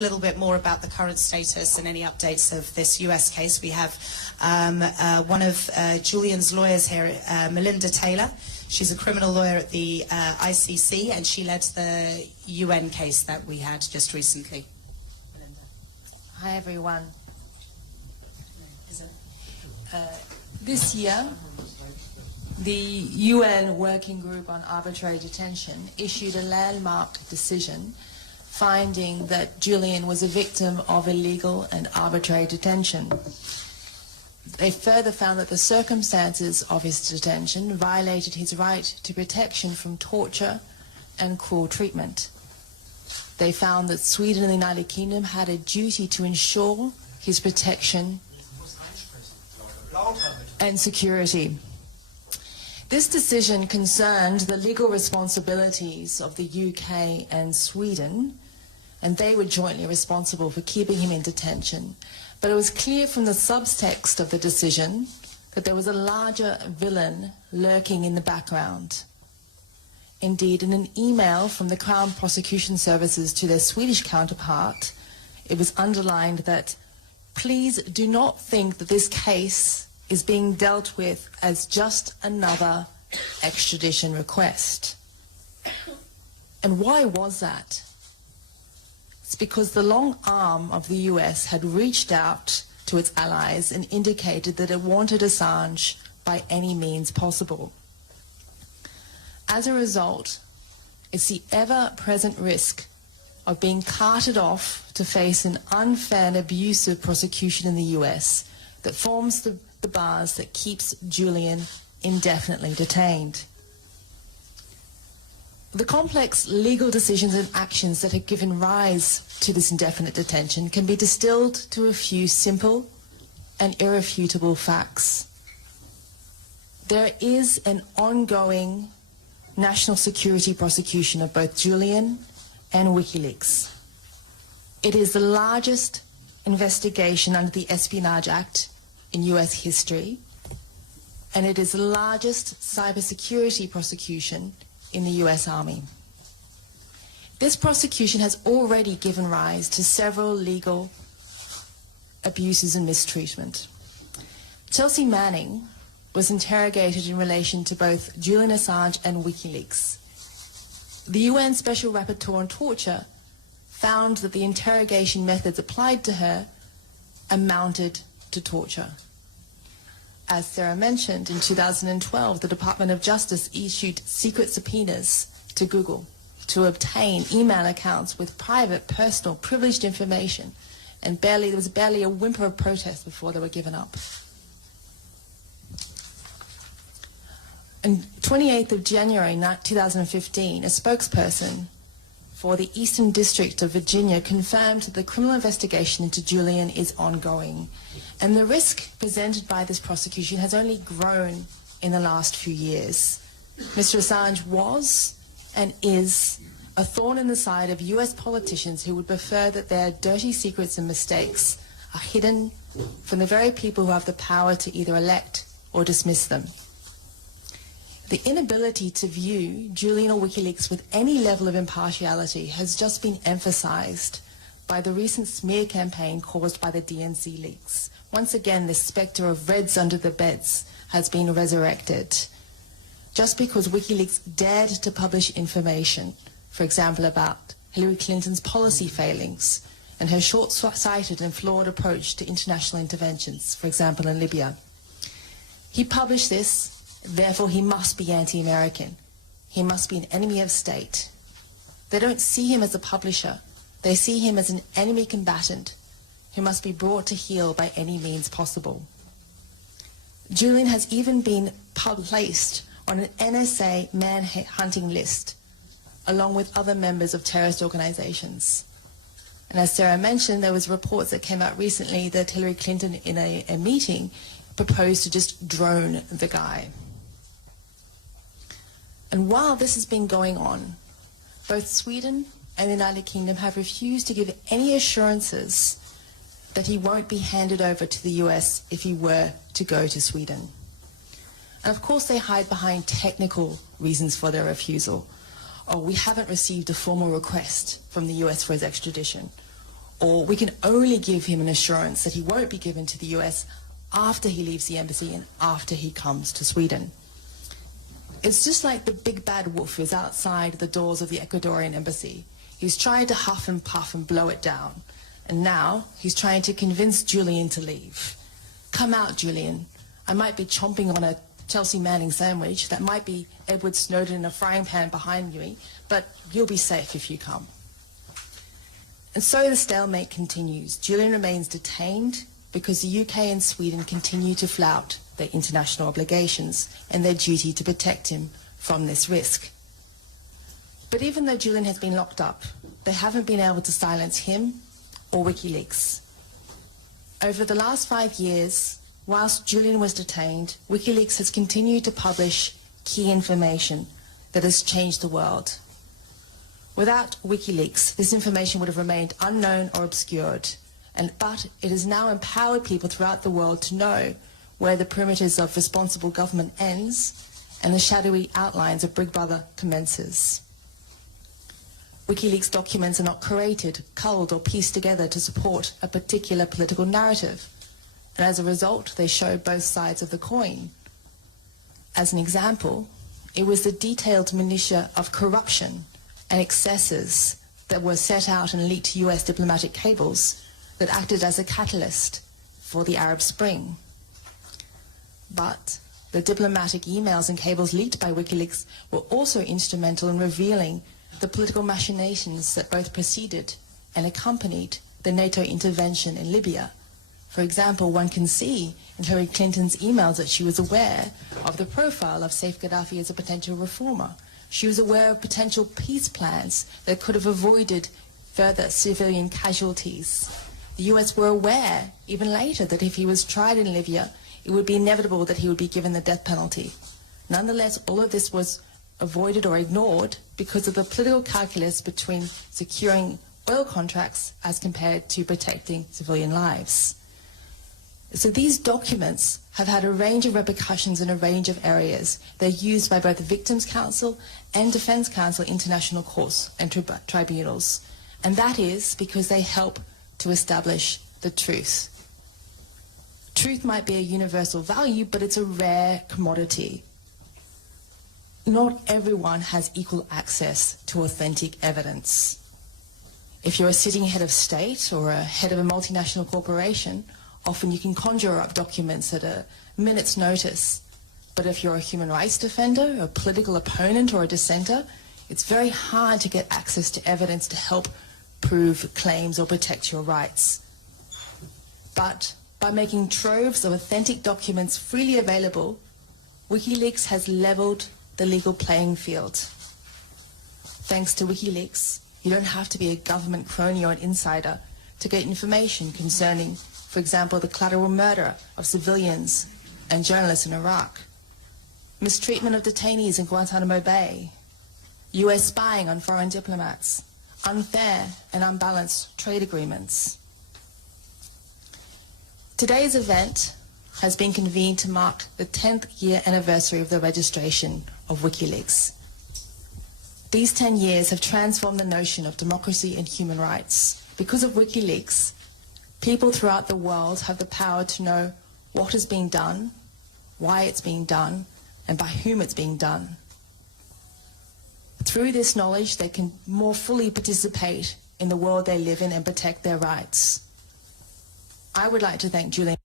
A little bit more about the current status and any updates of this US case. We have one of Julian's lawyers here, Melinda Taylor. She's a criminal lawyer at the ICC, and she led the UN case that we had just recently. Melinda. Hi, everyone. This year, the UN Working Group on Arbitrary Detention issued a landmark decision finding that Julian was a victim of illegal and arbitrary detention. They further found that the circumstances of his detention violated his right to protection from torture and cruel treatment. They found that Sweden and the United Kingdom had a duty to ensure his protection and security. This decision concerned the legal responsibilities of the UK and Sweden, and they were jointly responsible for keeping him in detention. But it was clear from the subtext of the decision that there was a larger villain lurking in the background. Indeed, in an email from the Crown Prosecution Services to their Swedish counterpart, it was underlined that, please do not think that this case is being dealt with as just another extradition request. And why was that? It's because the long arm of the US had reached out to its allies and indicated that it wanted Assange by any means possible. As a result, it's the ever-present risk of being carted off to face an unfair and abusive prosecution in the US that forms the bars that keeps Julian indefinitely detained. The complex legal decisions and actions that have given rise to this indefinite detention can be distilled to a few simple and irrefutable facts. There is an ongoing national security prosecution of both Julian and Wikileaks. It is the largest investigation under the Espionage Act in US history, and it is the largest cybersecurity prosecution in the US Army. This prosecution has already given rise to several legal abuses and mistreatment. Chelsea Manning was interrogated in relation to both Julian Assange and Wikileaks. The UN Special Rapporteur on Torture found that the interrogation methods applied to her amounted to torture. As Sarah mentioned, in 2012, the Department of Justice issued secret subpoenas to Google to obtain email accounts with private, personal, privileged information, and there was barely a whimper of protest before they were given up. On 28th of January 2015, a spokesperson for the Eastern District of Virginia confirmed that the criminal investigation into Julian is ongoing, and the risk presented by this prosecution has only grown in the last few years. Mr. Assange was and is a thorn in the side of US politicians who would prefer that their dirty secrets and mistakes are hidden from the very people who have the power to either elect or dismiss them. The inability to view Julian or Wikileaks with any level of impartiality has just been emphasized by the recent smear campaign caused by the DNC leaks. Once again, the specter of Reds under the beds has been resurrected. Just because Wikileaks dared to publish information, for example, about Hillary Clinton's policy failings and her short-sighted and flawed approach to international interventions, for example, in Libya. He published this. Therefore, he must be anti-American. He must be an enemy of state. They don't see him as a publisher. They see him as an enemy combatant who must be brought to heel by any means possible. Julian has even been placed on an NSA man-hunting list, along with other members of terrorist organizations. And as Sarah mentioned, there was reports that came out recently that Hillary Clinton, in a meeting, proposed to just drone the guy. And while this has been going on, both Sweden and the United Kingdom have refused to give any assurances that he won't be handed over to the US if he were to go to Sweden. And of course they hide behind technical reasons for their refusal. Oh, we haven't received a formal request from the US for his extradition. or we can only give him an assurance that he won't be given to the US after he leaves the embassy and after he comes to Sweden. It's just like the big bad wolf who's outside the doors of the Ecuadorian embassy. He's trying to huff and puff and blow it down. And now he's trying to convince Julian to leave. Come out, Julian. I might be chomping on a Chelsea Manning sandwich. That might be Edward Snowden in a frying pan behind me, but you'll be safe if you come. And so the stalemate continues. Julian remains detained because the UK and Sweden continue to flout their international obligations and their duty to protect him from this risk. But even though Julian has been locked up, they haven't been able to silence him or Wikileaks. Over the last 5 years, whilst Julian was detained, Wikileaks has continued to publish key information that has changed the world. Without Wikileaks, this information would have remained unknown or obscured, but it has now empowered people throughout the world to know where the perimeters of responsible government ends and the shadowy outlines of Big Brother commences. WikiLeaks documents are not curated, culled or pieced together to support a particular political narrative, and as a result they show both sides of the coin. As an example, it was the detailed minutiae of corruption and excesses that were set out and leaked to US diplomatic cables that acted as a catalyst for the Arab Spring. But the diplomatic emails and cables leaked by WikiLeaks were also instrumental in revealing the political machinations that both preceded and accompanied the NATO intervention in Libya. For example, one can see in Hillary Clinton's emails that she was aware of the profile of Saif Gaddafi as a potential reformer. She was aware of potential peace plans that could have avoided further civilian casualties. The US were aware, even later, that if he was tried in Libya, it would be inevitable that he would be given the death penalty. Nonetheless, all of this was avoided or ignored because of the political calculus between securing oil contracts as compared to protecting civilian lives. So these documents have had a range of repercussions in a range of areas. They're used by both the Victims' Council and Defence Council international courts and tribunals. And that is because they help to establish the truth. Truth might be a universal value, but it's a rare commodity. Not everyone has equal access to authentic evidence. If you're a sitting head of state or a head of a multinational corporation, often you can conjure up documents at a minute's notice. But if you're a human rights defender, a political opponent or a dissenter, it's very hard to get access to evidence to help prove claims or protect your rights. But by making troves of authentic documents freely available, WikiLeaks has leveled the legal playing field. Thanks to WikiLeaks, you don't have to be a government crony or an insider to get information concerning, for example, the collateral murder of civilians and journalists in Iraq, mistreatment of detainees in Guantanamo Bay, US spying on foreign diplomats, unfair and unbalanced trade agreements. Today's event has been convened to mark the 10th year anniversary of the registration of WikiLeaks. These 10 years have transformed the notion of democracy and human rights. Because of WikiLeaks, people throughout the world have the power to know what is being done, why it's being done, and by whom it's being done. Through this knowledge, they can more fully participate in the world they live in and protect their rights. I would like to thank Julian